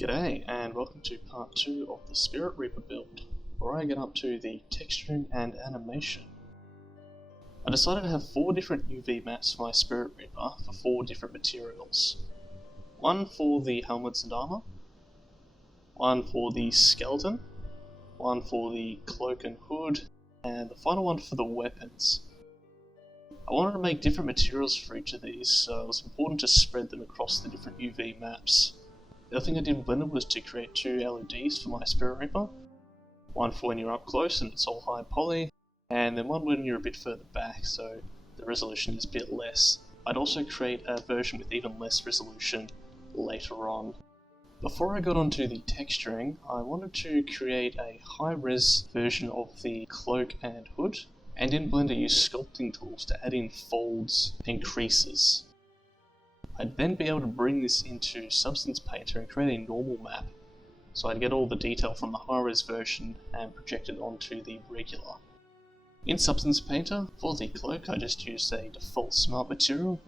G'day, and welcome to part 2 of the Spirit Reaper build, where I get up to the texturing and animation. I decided to have 4 different UV maps for my Spirit Reaper for 4 different materials. One for the helmets and armor, one for the skeleton, one for the cloak and hood, and the final one for the weapons. I wanted to make different materials for each of these, so it was important to spread them across the different UV maps. The other thing I did in Blender was to create 2 LEDs for my Spirit Reaper. One for when you're up close and it's all high poly, and then one when you're a bit further back, so the resolution is a bit less. I'd also create a version with even less resolution later on. Before I got onto the texturing, I wanted to create a high-res version of the cloak and hood, and in Blender use sculpting tools to add in folds and creases. I'd then be able to bring this into Substance Painter and create a normal map, so I'd get all the detail from the high-res version and project it onto the regular. In Substance Painter, for the cloak I just used a default smart material,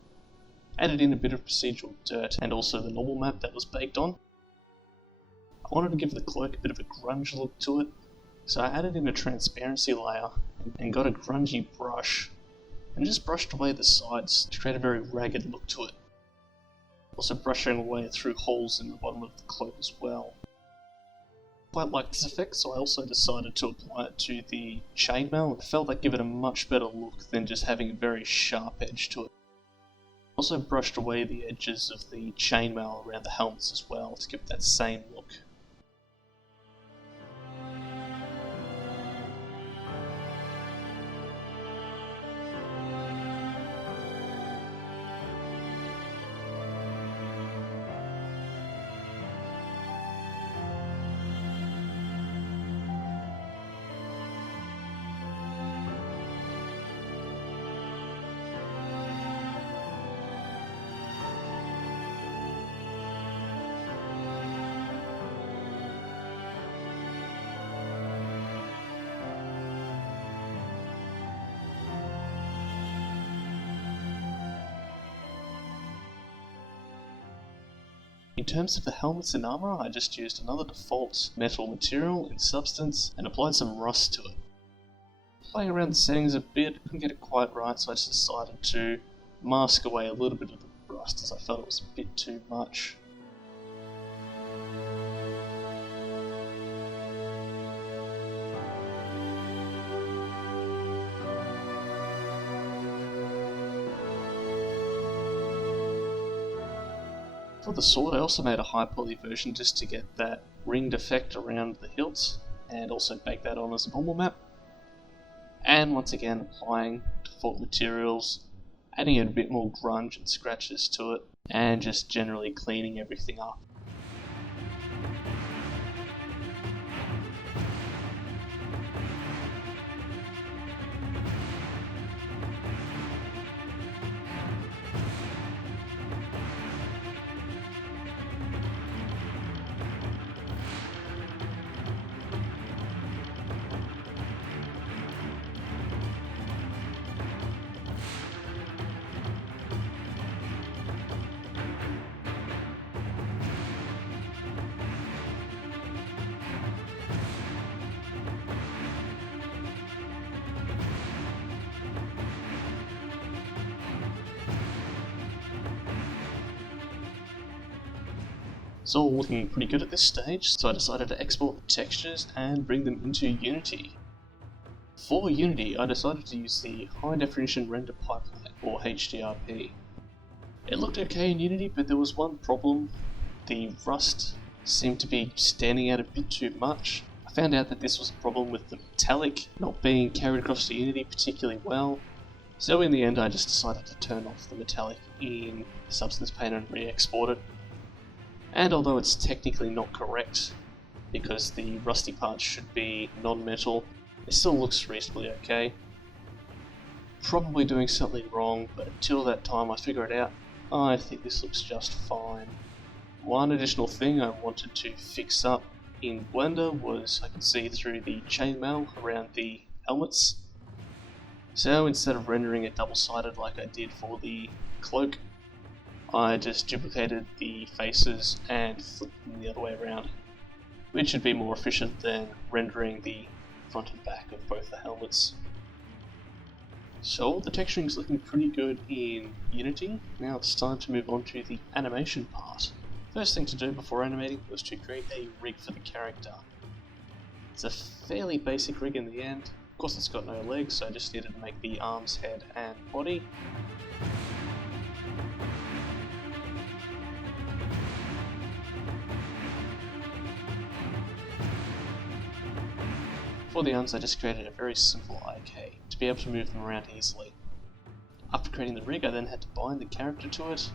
added in a bit of procedural dirt and also the normal map that was baked on. I wanted to give the cloak a bit of a grunge look to it, so I added in a transparency layer and got a grungy brush, and just brushed away the sides to create a very ragged look to it. Also brushing away through holes in the bottom of the cloak as well. I quite liked this effect, so I also decided to apply it to the chainmail. I felt that gave it a much better look than just having a very sharp edge to it. Also brushed away the edges of the chainmail around the helmets as well to give it that same look. In terms of the helmets and armor, I just used another default metal material in Substance and applied some rust to it. Playing around the settings a bit, couldn't get it quite right, so I just decided to mask away a little bit of the rust as I felt it was a bit too much. For the sword I also made a high poly version just to get that ringed effect around the hilt, and also bake that on as a normal map. And once again applying default materials, adding a bit more grunge and scratches to it, and just generally cleaning everything up. It's all looking pretty good at this stage, so I decided to export the textures and bring them into Unity. For Unity, I decided to use the High Definition Render Pipeline, or HDRP. It looked okay in Unity, but there was one problem. The rust seemed to be standing out a bit too much. I found out that this was a problem with the metallic not being carried across to Unity particularly well, so in the end I just decided to turn off the metallic in Substance Painter and re-export it. And although it's technically not correct, because the rusty parts should be non-metal, it still looks reasonably okay. Probably doing something wrong, but until that time I figure it out, I think this looks just fine. One additional thing I wanted to fix up in Blender was I could see through the chainmail around the helmets. So instead of rendering it double-sided like I did for the cloak, I just duplicated the faces and flipped them the other way around, which should be more efficient than rendering the front and back of both the helmets. So the texturing is looking pretty good in Unity. Now it's time to move on to the animation part. First thing to do before animating was to create a rig for the character. It's a fairly basic rig in the end. Of course it's got no legs, so I just needed to make the arms, head and body. For the arms I just created a very simple IK to be able to move them around easily. After creating the rig I then had to bind the character to it.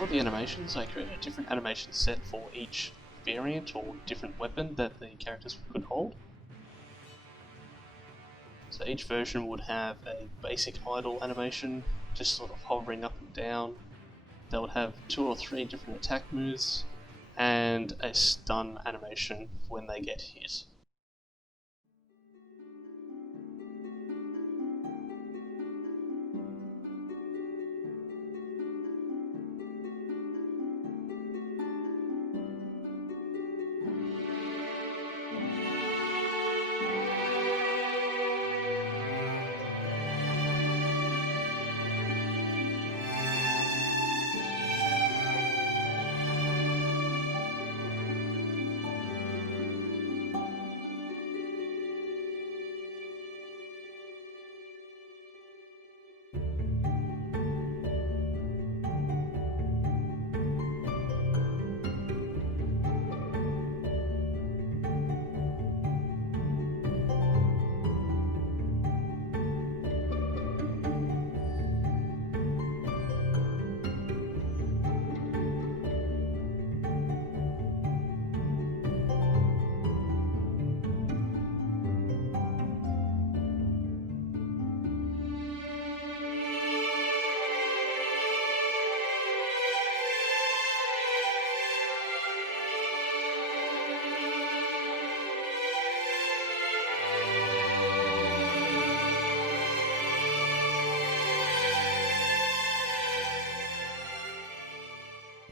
For the animations, I created a different animation set for each variant or different weapon that the characters could hold. So each version would have a basic idle animation, just sort of hovering up and down. They would have 2 or 3 different attack moves, and a stun animation when they get hit.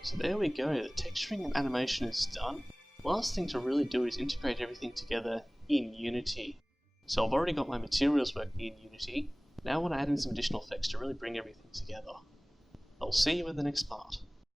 So there we go, the texturing and animation is done. Last thing to really do is integrate everything together in Unity. So I've already got my materials working in Unity. Now I want to add in some additional effects to really bring everything together. I'll see you in the next part.